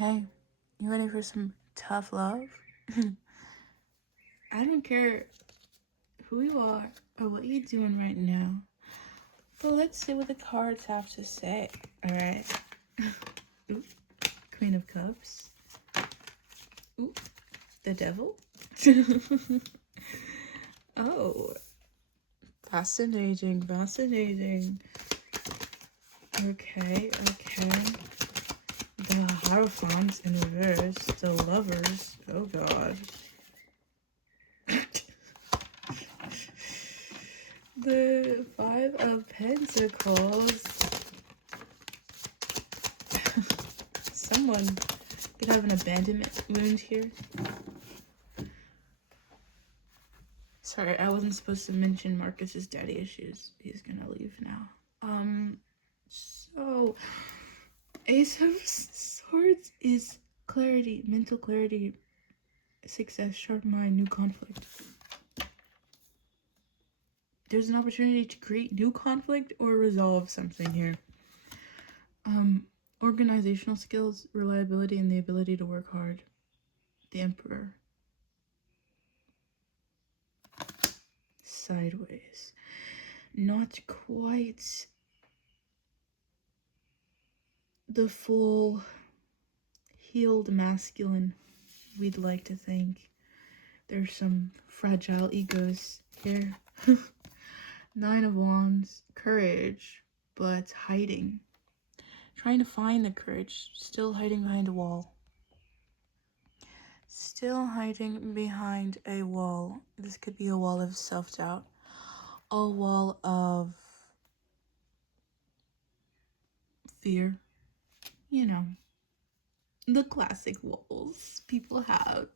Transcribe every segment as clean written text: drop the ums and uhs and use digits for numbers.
Hey, you ready for some tough love? I don't care who you are or what you're doing right now, but let's see what the cards have to say. Alright. Ooh, Queen of Cups. Ooh, the Devil. Oh, fascinating, fascinating. Okay. The Hierophant in reverse. The Lovers. Oh god. The Five of Pentacles. Someone could have an abandonment wound here. Sorry, I wasn't supposed to mention Marcus's daddy issues. He's gonna leave now. So Ace of Swords is clarity, mental clarity, success, sharp mind, new conflict. There's an opportunity to create new conflict or resolve something here. Organizational skills, reliability, and the ability to work hard. The Emperor. Sideways. Not quite the full healed masculine we'd like to think. There's some fragile egos here. Nine of Wands, courage, but hiding. Trying to find the courage, still hiding behind a wall. Still hiding behind a wall. This could be a wall of self-doubt. A wall of fear. You know, the classic walls people have.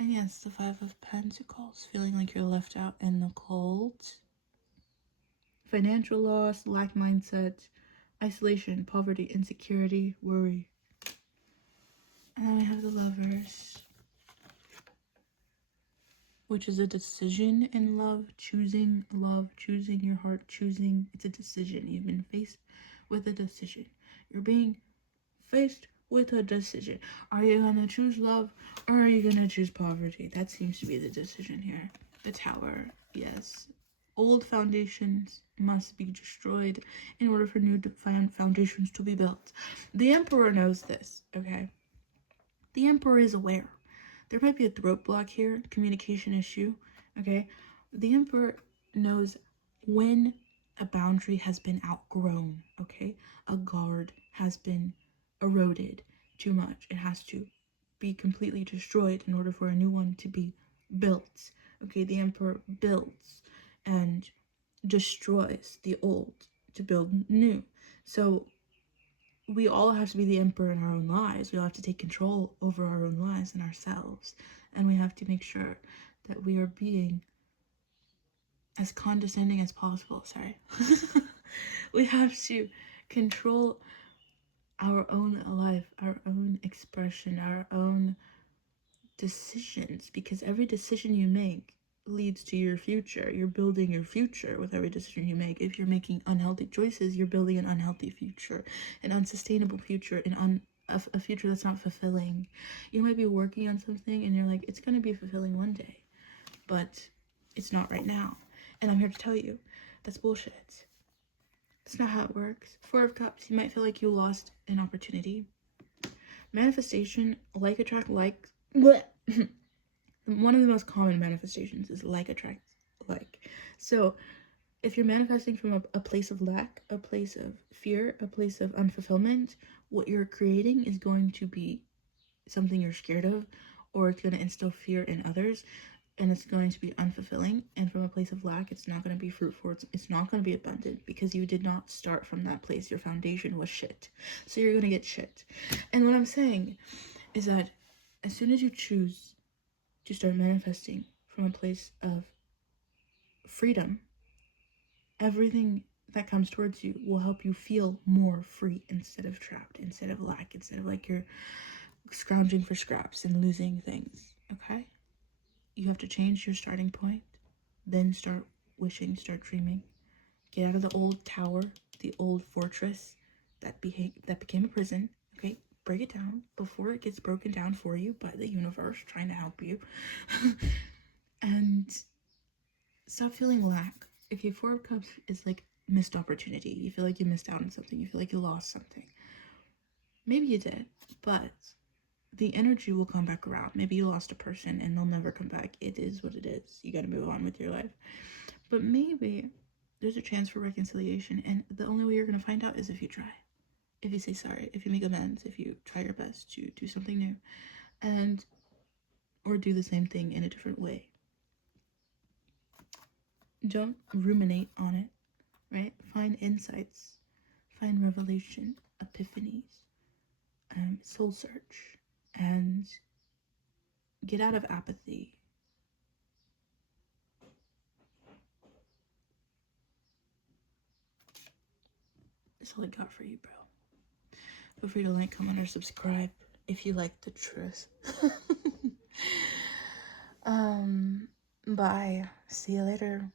And yes, the Five of Pentacles, feeling like you're left out in the cold. Financial loss, lack mindset, isolation, poverty, insecurity, worry. And then we have the Lovers, which is a decision in love, choosing your heart, choosing. It's a decision. You've been faced with a decision. You're being faced with a decision. Are you gonna choose love or are you gonna choose poverty? That seems to be the decision here. The Tower, yes. Old foundations must be destroyed in order for new foundations to be built. The Emperor knows this, okay? The Emperor is aware. There might be a throat block here, communication issue, okay? The Emperor knows when a boundary has been outgrown, okay? A guard has been eroded too much. It has to be completely destroyed in order for a new one to be built, okay? The Emperor builds and destroys the old to build new. So we all have to be the emperor in our own lives. We all have to take control over our own lives and ourselves. And we have to make sure that we are being as condescending as possible. Sorry. We have to control our own life, our own expression, our own decisions. Because every decision you make leads to your future. You're building your future with every decision you make. If you're making unhealthy choices, you're building an unhealthy future, an unsustainable future, a future that's not fulfilling. You might be working on something and you're like, it's going to be fulfilling one day, but it's not right now. And I'm here to tell you, that's bullshit. That's not how it works. Four of Cups, you might feel like you lost an opportunity. Manifestation, like attract like. One of the most common manifestations is like attract like. So if you're manifesting from a place of lack, a place of fear, a place of unfulfillment, what you're creating is going to be something you're scared of, or it's going to instill fear in others, and it's going to be unfulfilling. And from a place of lack, it's not going to be fruitful. It's not going to be abundant because you did not start from that place. Your foundation was shit. So you're going to get shit. And what I'm saying is that as soon as you choose to start manifesting from a place of freedom, everything that comes towards you will help you feel more free instead of trapped, instead of lack, instead of like you're scrounging for scraps and losing things, okay? You have to change your starting point, then start wishing, start dreaming. Get out of the old tower, the old fortress that became a prison, okay? break it down before it gets broken down for you by the universe trying to help you. And stop feeling lack. Okay, Four of Cups is like missed opportunity. You feel like you missed out on something. You feel like you lost something. Maybe you did, but the energy will come back around. Maybe you lost a person and they'll never come back. It is what it is. You gotta move on with your life. But maybe there's a chance for reconciliation, and the only way you're gonna find out is if you try. If you say sorry, if you make amends, if you try your best to do something new, and or do the same thing in a different way. Don't ruminate on it, right? Find insights, find revelation, epiphanies, soul search, and get out of apathy. That's all I got for you, bro. Feel free to like, comment, or subscribe if you like the truth. Bye. See you later.